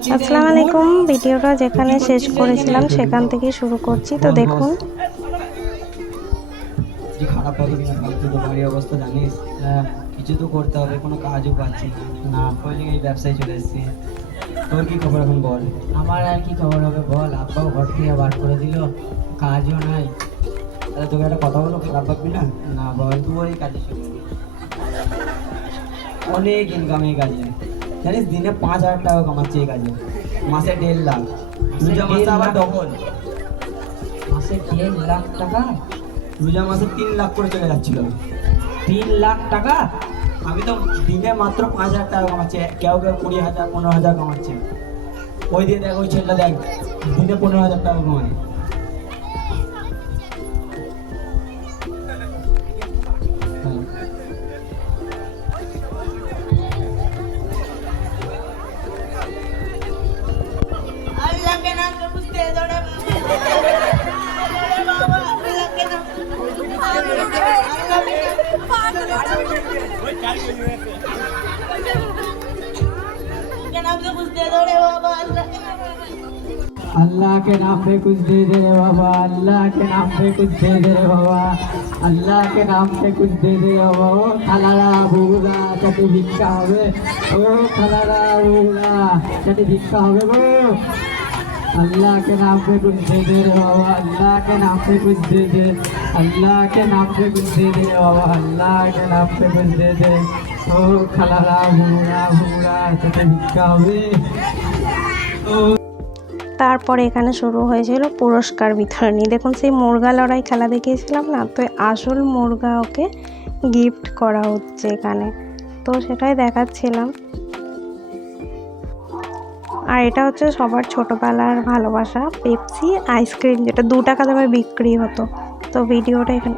আসসালামু আলাইকুম। ভিডিওটা যেখানে শেষ করেছিলাম সেখান থেকে শুরু করছি। তো দেখুন, খারাপ হবে কিনা ফালতু, তো বাড়ির অবস্থা জানিস। কিছু তো করতে হবে, কোনো কাজও পাচ্ছি না, ওই জায়গায় এই ব্যবসায় চলে এসেছি। তোর কি খবর এখন বল? আমার আর কি খবর হবে বল, আব্বাও ঘর থেকে বার করে দিল, কাজও নাই। তাহলে তোকে একটা কথা বলো, খারাপ ভাববি না। না বল। তুই এই কাজে শুরু করবি। অনেক ইনকাম এই কাজে, জানিস দিনে 5,000 টাকা কামাচ্ছে এই কাজে, মাসে 1.5 লাখ। রোজা মাসে আবার ডবল, মাসে 1.5 লাখ টাকা? রোজা মাসে 3 লাখ করে চলে যাচ্ছিল। 3 লাখ টাকা? আমি তো দিনে মাত্র 5,000 টাকা কামাচ্ছি, কেউ কেউ 20,000 15,000 কামাচ্ছে। ওই দিয়ে দেখ, ওই ছেলেটা দেখ, দিনে 15,000 টাকা কামায়। अल्लाह के नाम से कुछ दे दो रे बाबा, अल्लाह के नाम से कुछ दे दो रे बाबा, अल्लाह के नाम पे कुछ दे दे रे बाबा, अल्लाह के नाम पे कुछ दे दे रे बाबा, अल्लाह के नाम पे कुछ दे दे रे बाबा। ओ खालारा बुगला चटे भिक्षा হবে, ओ खालारा बुगला चटे भिक्षा হবে গো। अल्लाह के नाम पे कुछ दे दे रे बाबा, अल्लाह के नाम पे कुछ दे दे, अल्लाह के नाम पे कुछ दे दे रे बाबा, अल्लाह के नाम पे कुछ दे दे। ओ खालारा बुगला बुगला चटे भिक्षा হবে। তারপরে এখানে শুরু হয়েছিল পুরস্কার বিতরণী। দেখুন, সেই মুরগা লড়াই খেলা দেখিয়েছিলাম না, তো আসল মুরগা ওকে গিফট করা হচ্ছে এখানে, তো সেটাই দেখাচ্ছিলাম। আর এটা হচ্ছে সবার ছোটবেলার ভালোবাসা, পেপসি আইসক্রিম, যেটা 2 টাকা দামে বিক্রি হতো। তো ভিডিওটা এখানে